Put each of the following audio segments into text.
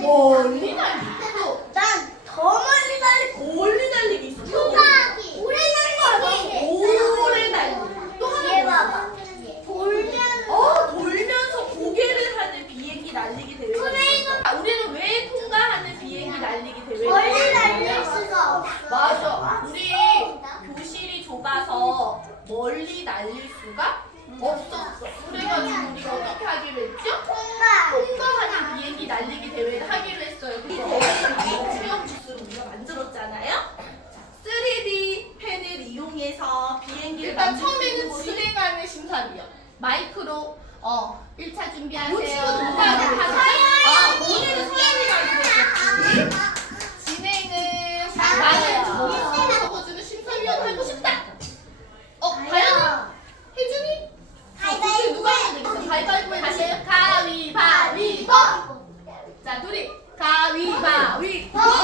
멀리 날리기. 또 난더 멀리 날리고. 멀리 날리기 있어. 또 조각이. 오래 날리기. 오래 날리기. 또 뒤에 하나 뭐 봐봐. 돌면서. 어 돌면서 고개를 하는 비행기 날리기 대회. 선생님. 아, 우리는 왜 통과하는 비행기 날리기 대회? 멀리 날릴 수가 없어. 맞아. 우리 교실이 좁아서 멀리 날릴 수가 없었어. 그래가지고 우리가 어떻게 하기로 했죠? 통과. 통과하는 비행기 날리기 대회를 하기로 했어요. 이 대회를 체험 부스로 우리가 만들었잖아요. 자, 3D 펜을 이용해서 비행기를 일단 만들 수 처음에는 있는 곳이 진행하는 심사위원. 마이크로 어 1차 준비하세요. 뭐 치고 자, 들어가야 다 아, 오늘은 서연이가 하기로 했었지. 진행은 나예요. 나는 적어주는 심사위원 하고 싶다. 어, 과연 혜준이? 가위바위보. 누가 하면 되겠어? 가위바위보 다시 해주세요. 가위바위보. 자, 둘이 가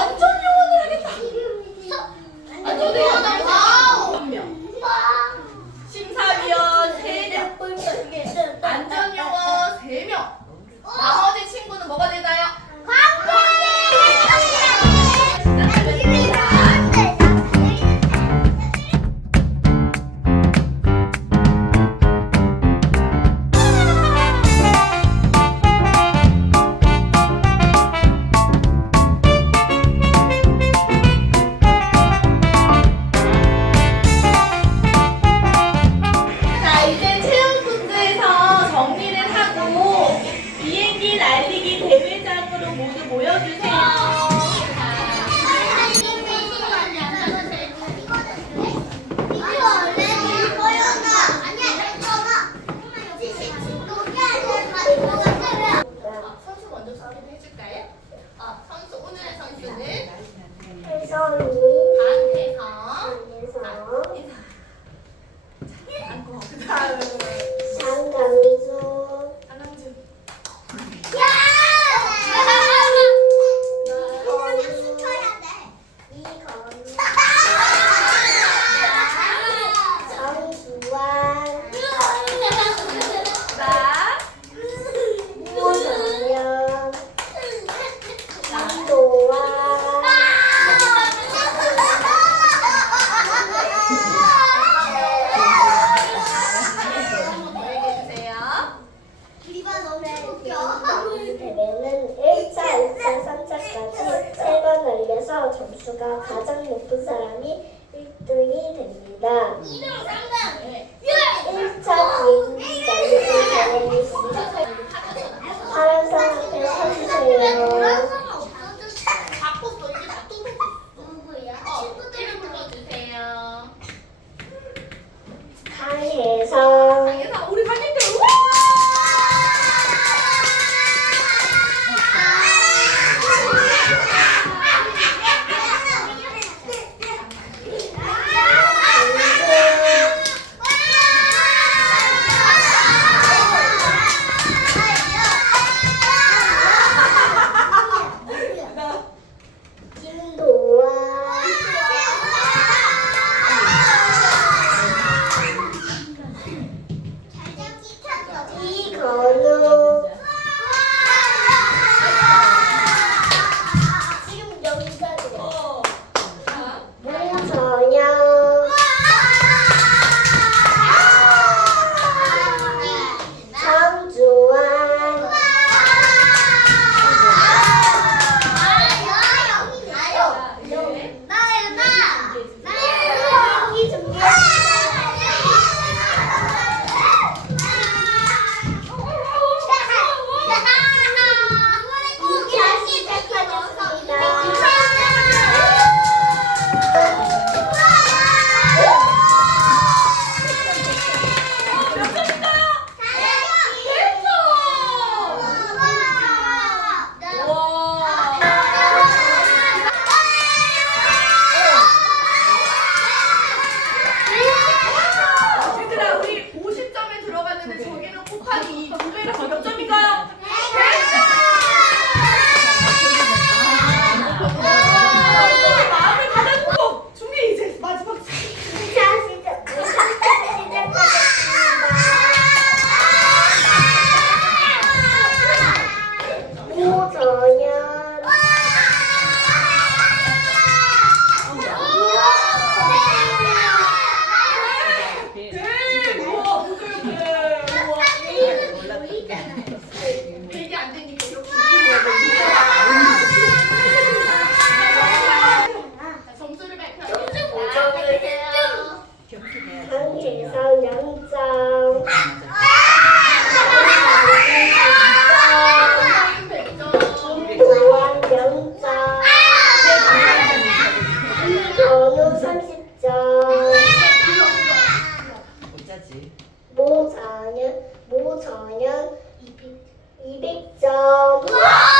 가 가장 200점. 무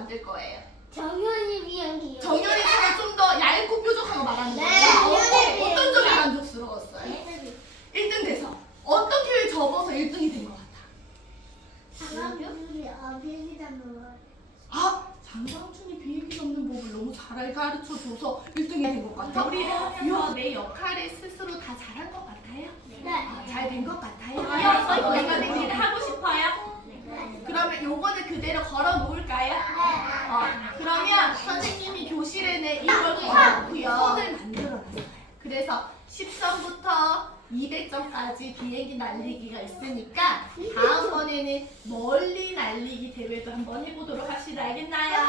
만들 거예요? 정현이 비행기. 정연이처럼 좀더 얇고 뾰족한 거 말하는 거예요? 네, 어, 정연이 어, 어떤 점이. 만족스러웠어요? 1등 돼서. 어떻게 접어서 1등이 된 것 같아? 아, 장광준이 비행기 접는 법을 너무 잘 가르쳐줘서 1등이 된 것 같아. 우리 내 역할을 스스로 다 잘한 것 같아요? 아, 잘된 것 같아요. 이어서 내가 내 일을 하고? 그러면 요거는 그대로 걸어 놓을까요? 어, 그러면 선생님이 교실에는 이걸 걸어 놓고요. 손을 만들어 놨어요. 그래서 10점부터 200점까지 비행기 날리기가 있으니까 다음번에는 멀리 날리기 대회도 한번 해보도록 합시다. 알겠나요?